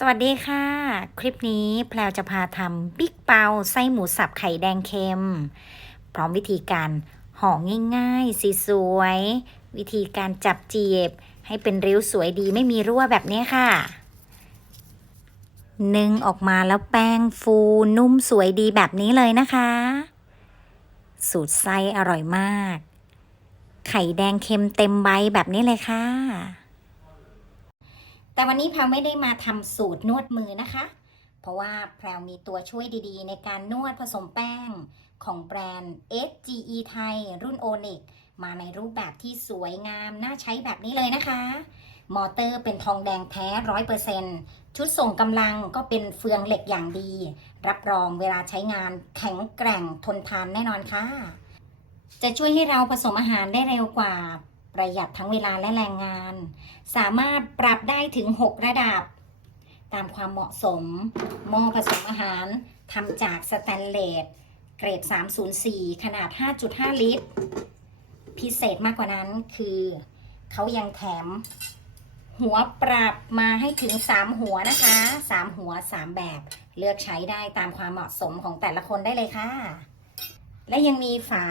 สวัสดีค่ะ คลิปนี้แพลวจะพาทำบิ๊กเปาไส้หมูสับไข่แดงเค็ม พร้อมวิธีการห่อง่ายๆ สีสวย วิธีการจับจีบ ให้เป็นริ้วสวยดีไม่มีรั่วแบบนี้ค่ะ นึ่งออกมาแล้วแป้งฟูนุ่มสวยดีแบบนี้เลยนะคะ สูตรไส้อร่อยมาก ไข่แดงเค็มเต็มใบแบบนี้เลยค่ะ แต่วันนี้แพลวไม่ได้มาทำสูตรนวดมือนะคะ เพราะว่าแพลวมีตัวช่วยดีๆ ในการนวดผสมแป้งของแบรนด์ SGE ไทย รุ่น o n i c มาในรูปแบบที่สวยงาม น่าใช้แบบนี้เลยนะคะ มอเตอร์เป็นทองแดงแท้100%ชุดส่งกำลังก็เป็นเฟืองเหล็กอย่างดี รับรองเวลาใช้งานแข็งแกร่งทนทานแน่นอนค่ะ จะช่วยให้เราผสมอาหารได้เร็วกว่า ประหยัดทั้งเวลาและแรงงาน สามารถปรับได้ถึง 6 ระดับ ตามความเหมาะสม หม้อผสมอาหารทำจากสแตนเลสเกรด 304 ขนาด 5.5 ลิตร พิเศษมากกว่านั้นคือเขายังแถม หัวปรับมาให้ถึง 3 หัวนะคะ 3 หัว 3 แบบ เลือกใช้ได้ตามความเหมาะสมของแต่ละคนได้เลยค่ะ และยังมีฝา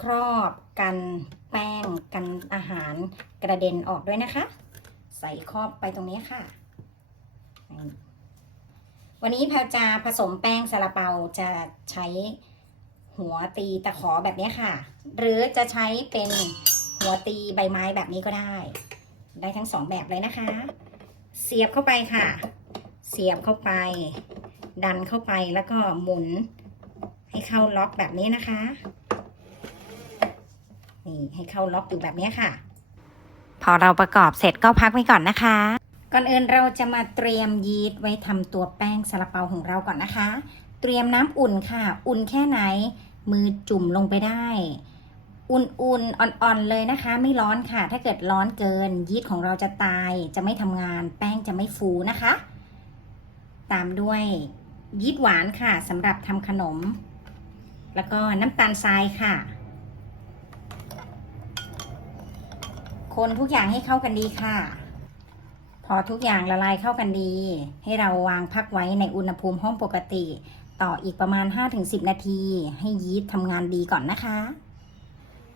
ครอบกัน แป้งกันอาหารกระเด็นออกด้วยนะคะ ใส่ครอบไปตรงนี้ค่ะ วันนี้แพลจะผสมแป้งซาลาเปาจะใช้หัวตีตะขอแบบนี้ค่ะ หรือจะใช้เป็นหัวตีใบไม้แบบนี้ก็ได้ ได้ทั้งสองแบบเลยนะคะ เสียบเข้าไปค่ะ เสียบเข้าไป ดันเข้าไปแล้วก็หมุนให้เข้าล็อกแบบนี้นะคะ นี่ให้เข้าล็อกอยู่แบบนี้ค่ะ พอเราประกอบเสร็จก็พักไว้ก่อนนะคะ ก่อนอื่นเราจะมาเตรียมยีสต์ไว้ทำตัวแป้งซาลาเปาของเราก่อนนะคะ เตรียมน้ำอุ่นค่ะ อุ่นแค่ไหน มือจุ่มลงไปได้ อุ่นๆ อ่อนๆ เลยนะคะ ไม่ร้อนค่ะ ถ้าเกิดร้อนเกิน ยีสต์ของเราจะตาย จะไม่ทำงาน แป้งจะไม่ฟูนะคะ ตามด้วยยีสต์หวานค่ะสำหรับทำขนม แล้วก็น้ำตาลทรายค่ะ คนทุกอย่างให้เข้ากันดีค่ะ พอทุกอย่างละลายเข้ากันดี ให้เราวางพักไว้ในอุณหภูมิห้องปกติ ต่ออีกประมาณ 5-10 นาที ให้ยีสต์ทำงานดีก่อนนะคะ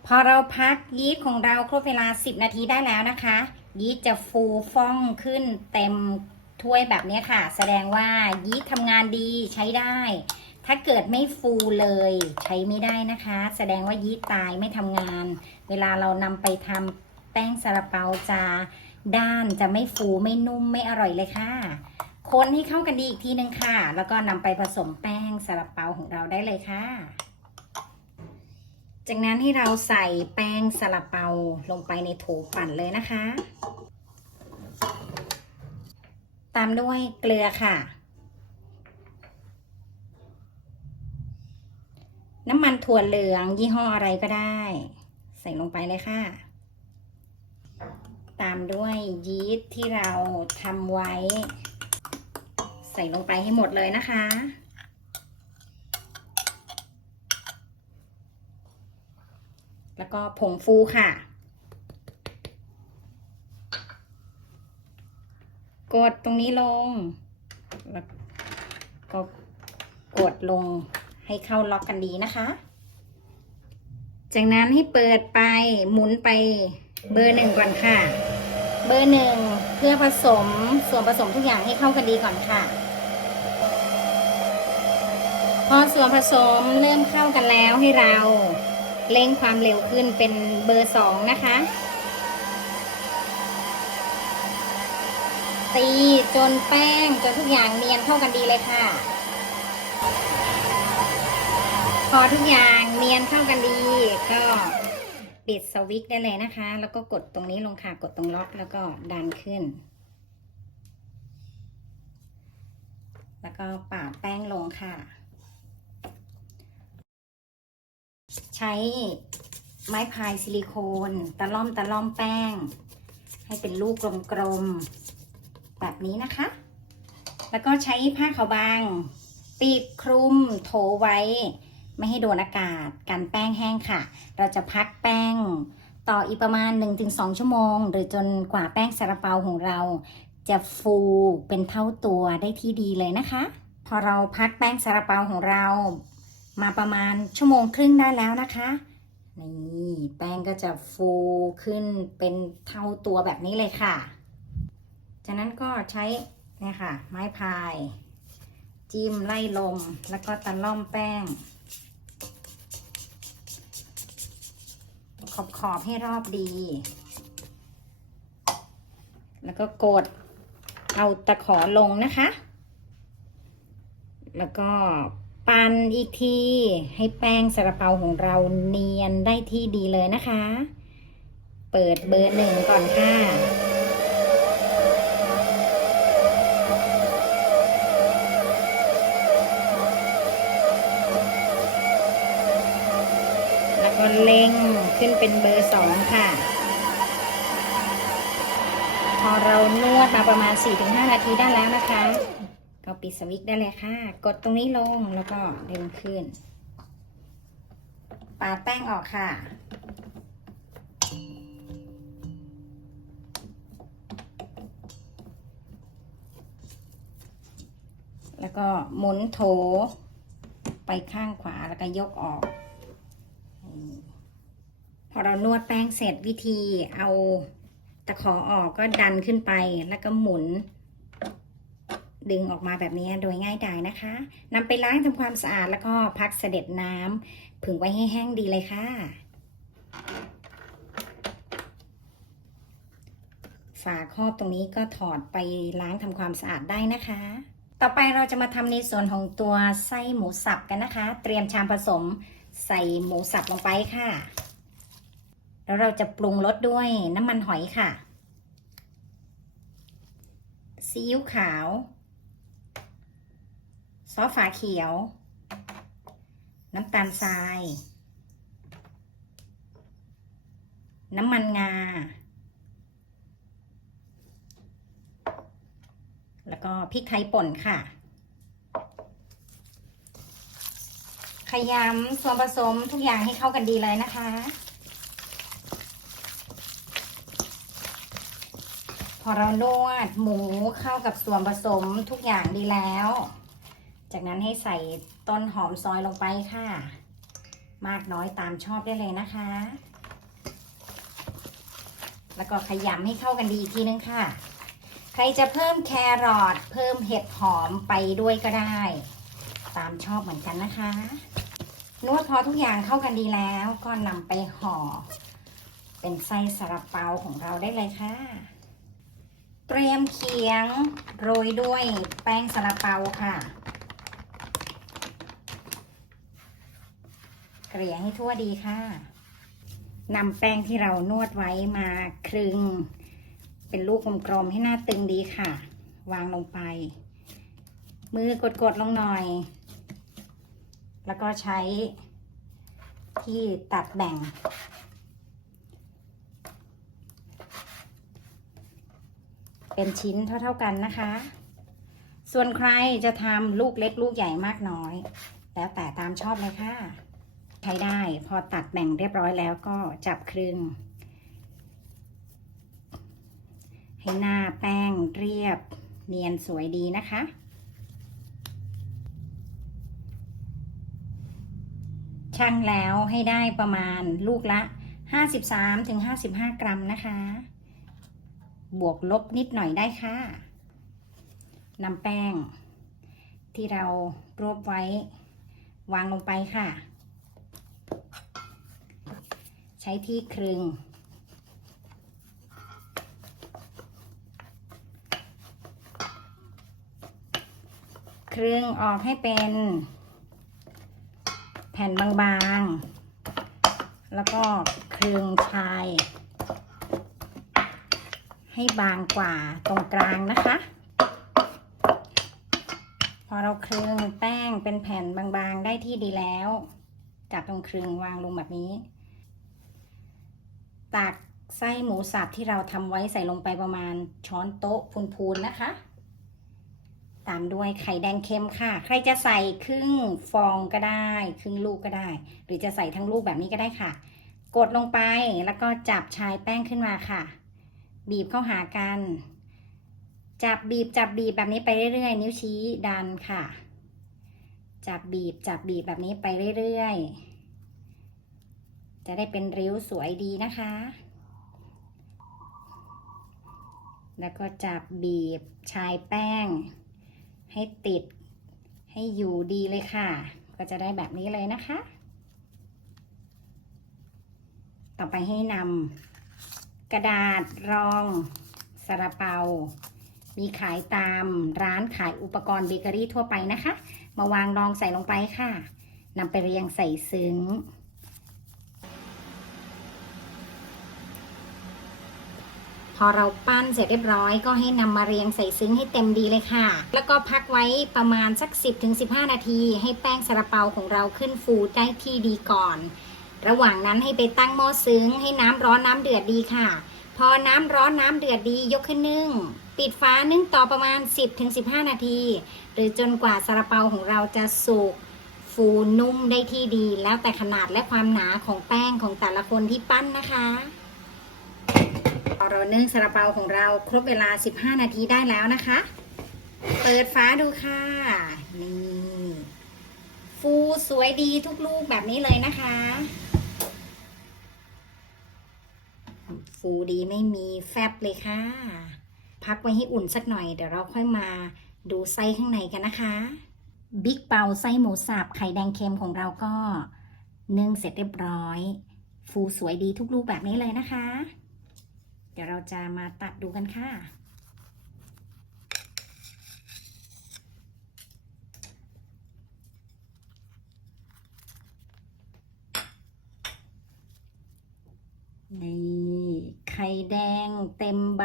พอเราพักยีสต์ของเราครบเวลา 10 นาทีได้แล้วนะคะ ยีสต์จะฟูฟ่องขึ้นเต็มถ้วยแบบนี้ค่ะ แสดงว่ายีสต์ทำงานดีใช้ได้ ถ้าเกิดไม่ฟูเลยใช้ไม่ได้นะคะ แสดงว่ายีสต์ตายไม่ทำงาน เวลาเรานำไปทำ แป้งซาลาเปาจะด้านจะไม่ฟูไม่นุ่มไม่อร่อยเลยค่ะ คนให้เข้ากันดีอีกทีนึงค่ะ แล้วก็นำไปผสมแป้งซาลาเปาของเราได้เลยค่ะ จากนั้นให้เราใส่แป้งซาลาเปาลงไปในโถปั่นเลยนะคะ ตามด้วยเกลือค่ะน้ำมันถั่วเหลืองยี่ห้ออะไรก็ได้ ใส่ลงไปเลยค่ะ ตามด้วยยีสต์ที่เราทำไว้ ใส่ลงไปให้หมดเลยนะคะ แล้วก็ผงฟูค่ะ กดตรงนี้ลง แล้วก็กดลงให้เข้าล็อกกันดีนะคะ จากนั้นให้เปิดไปหมุนไปเบอร์หนึ่งก่อนค่ะ บอร์หนึ่งเพื่อผสมส่วนผสมทุกอย่างให้เข้ากันดีก่อนค่ะ พอส่วนผสมเริ่มเข้ากันแล้วให้เราเร่งความเร็วขึ้นเป็นเบอร์สองนะคะ ตีจนแป้งจนทุกอย่างเนียนเข้ากันดีเลยค่ะ พอทุกอย่างเนียนเข้ากันดีก็ ปิดสวิตช์ได้เลยนะคะ แล้วก็กดตรงนี้ลงค่ะ กดตรงล็อกแล้วก็ดันขึ้น แล้วก็ปาดแป้งลงค่ะ ใช้ไม้พายซิลิโคน ตะล่อมตะล่อมแป้ง ให้เป็นลูกกลมๆ แบบนี้นะคะ แล้วก็ใช้ผ้าขาวบางปิดคลุมโถไว้ ไม่ให้โดนอากาศกันแป้งแห้งค่ะ เราจะพักแป้งต่ออีกประมาณ 1-2 ชั่วโมง หรือจนกว่าแป้งซาลาเปาของเรา จะฟูเป็นเท่าตัวได้ที่ดีเลยนะคะ พอเราพักแป้งซาลาเปาของเรา มาประมาณชั่วโมงครึ่งได้แล้วนะคะนี่แป้งก็จะฟูขึ้นเป็นเท่าตัวแบบนี้เลยค่ะ จากนั้นก็ใช้เนี่ยค่ะ ไม้พาย จิ้มไล่ลม แล้วก็ตะล่อมแป้ง ขอบขอบให้รอบดี แล้วก็กดเอาตะขอลงนะคะ แล้วก็ปั่นอีกที ให้แป้งซาลาเปาของเราเนียนได้ที่ดีเลยนะคะ เปิดเบอร์หนึ่งก่อนค่ะ ก็เล็งขึ้นเป็นเบอร์สองค่ะ พอเรานวดมาประมาณ 4-5 นาทีได้แล้วนะคะ ก็ปิดสวิตช์ได้เลยค่ะ กดตรงนี้ลงแล้วก็ดึงขึ้น ปาแป้งออกค่ะแล้วก็หมุนโถ ไปข้างขวาแล้วก็ยกออก เรานวดแป้งเสร็จวิธีเอาตะขอออกก็ดันขึ้นไปแล้วก็หมุน ดึงออกมาแบบนี้โดยง่ายดายนะคะนำไปล้างทำความสะอาดแล้วก็พักเสด็จน้ำผึ่งไว้ให้แห้งดีเลยค่ะ ฝาครอบตรงนี้ก็ถอดไปล้างทำความสะอาดได้นะคะ ต่อไปเราจะมาทำในส่วนของตัวไส้หมูสับกันนะคะ เตรียมชามผสมใส่หมูสับลงไปค่ะ แล้วเราจะปรุงรสด้วยน้ำมันหอยค่ะ ซีอิ๊วขาว ซอสฝาเขียว น้ำตาลทราย น้ำมันงา แล้วก็พริกไทยป่นค่ะขยำส่วนผสมทุกอย่างให้เข้ากันดีเลยนะคะ พอเรานวดหมูเข้ากับส่วนผสมทุกอย่างดีแล้ว จากนั้นให้ใส่ต้นหอมซอยลงไปค่ะ มากน้อยตามชอบได้เลยนะคะ แล้วก็ขยำให้เข้ากันดีอีกทีนึงค่ะ ใครจะเพิ่มแครอทเพิ่มเห็ดหอมไปด้วยก็ได้ ตามชอบเหมือนกันนะคะนวดพอทุกอย่างเข้ากันดีแล้วก็นำไปห่อ เป็นไส้ซาลาเปาของเราได้เลยค่ะ เตรียมเคียงโรยด้วยแป้งซาลาเปาค่ะ เกลี่ยให้ทั่วดีค่ะนำแป้งที่เรานวดไว้มาคลึง เป็นลูกกลมๆให้หน้าตึงดีค่ะ วางลงไป มือกดๆลงหน่อย แล้วก็ใช้ที่ตัดแบ่ง เป็นชิ้นเท่า ๆกันนะคะ ส่วนใครจะทำลูกเล็กลูกใหญ่มากน้อย แล้วแต่ตามชอบเลยค่ะ ใช้ได้พอตัดแบ่งเรียบร้อยแล้วก็จับครึง ให้หน้าแป้งเรียบเนียนสวยดีนะคะชั่งแล้วให้ได้ประมาณลูกละ 53-55 กรัมนะคะ บวกลบนิดหน่อยได้ค่ะนำแป้ง ที่เรารวบไว้ วางลงไปค่ะ ใช้ที่ครึง ครึ่งออกให้เป็น แผ่นบางๆ แล้วก็ครึ่งชาย ให้บางกว่าตรงกลางนะคะ พอเราครึ่งแป้งเป็นแผ่นบางๆได้ที่ดีแล้ว จับตรงครึ่งวางลงแบบนี้ ตักไส้หมูสับที่เราทำไว้ใส่ลงไปประมาณช้อนโต๊ะพูนๆนะคะ ตามด้วยไข่แดงเค็มค่ะ ใครจะใส่ครึ่งฟองก็ได้ ครึ่งลูกก็ได้ หรือจะใส่ทั้งลูกแบบนี้ก็ได้ค่ะ กดลงไปแล้วก็จับชายแป้งขึ้นมาค่ะ บีบเข้าหากัน จับบีบจับบีบแบบนี้ไปเรื่อยๆ นิ้วชี้ดันค่ะ จับบีบจับบีบแบบนี้ไปเรื่อยๆ จะได้เป็นริ้วสวยดีนะคะ แล้วก็จับบีบชายแป้ง ให้ติดให้อยู่ดีเลยค่ะ ก็จะได้แบบนี้เลยนะคะ ต่อไปให้นำ กระดาษรองซาลาเปา มีขายตามร้านขายอุปกรณ์เบเกอรี่ทั่วไปนะคะ มาวางรองใส่ลงไปค่ะนำไปเรียงใส่ซึ้งพอเราปั้นเสร็จเรียบร้อยก็ให้นำมาเรียงใส่ซึ้งให้เต็มดีเลยค่ะ แล้วก็พักไว้ประมาณสัก 10-15 นาที ให้แป้งซาลาเปาของเราขึ้นฟูได้ที่ดีก่อน ระหว่างนั้นให้ไปตั้งหม้อซึ้งให้น้ำร้อนน้ำเดือดดีค่ะ พอน้ำร้อนน้ำเดือดดียกขึ้นนึ่ง ปิดฝานึ่งต่อประมาณ 10-15 นาที หรือจนกว่าซาลาเปาของเราจะสุกฟูนุ่มได้ที่ดี แล้วแต่ขนาดและความหนาของแป้งของแต่ละคนที่ปั้นนะคะพอเรานึ่งซาลาเปาของเราครบเวลา 15 นาทีได้แล้วนะคะ เปิดฝาดูค่ะ นี่ ฟูสวยดีทุกลูกแบบนี้เลยนะคะ ฟูดีไม่มีแฟบเลยค่ะ พักไว้ให้อุ่นสักหน่อยเดี๋ยวเราค่อยมาดูไส้ข้างในกันนะคะบิ๊กเปาไส้หมูสับไข่แดงเค็มของเราก็นึ่งเสร็จเรียบร้อย ฟูสวยดีทุกลูกแบบนี้เลยนะคะ เดี๋ยวเราจะมาตัดดูกันค่ะ นี่ไข่แดงเต็มใบ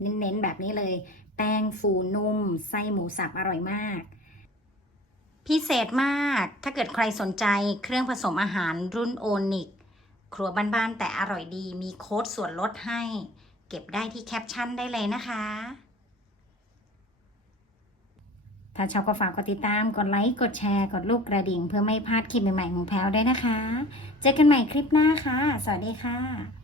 เน้นๆแบบนี้เลย แป้งฟูนุ่ม ไส้หมูสับอร่อยมาก พิเศษมาก ถ้าเกิดใครสนใจเครื่องผสมอาหารรุ่นโอนิก ครัวบ้านๆแต่อร่อยดี มีโค้ดส่วนลดให้ เก็บได้ที่แคปชั่นได้เลยนะคะ ถ้าชอบก็ฝากกดติดตาม กดไลค์ กดแชร์ กดลูกกระดิ่ง เพื่อไม่พลาดคลิปใหม่ๆของแพลวได้วยนะคะ เจอกันใหม่คลิปหน้าค่ะ สวัสดีค่ะ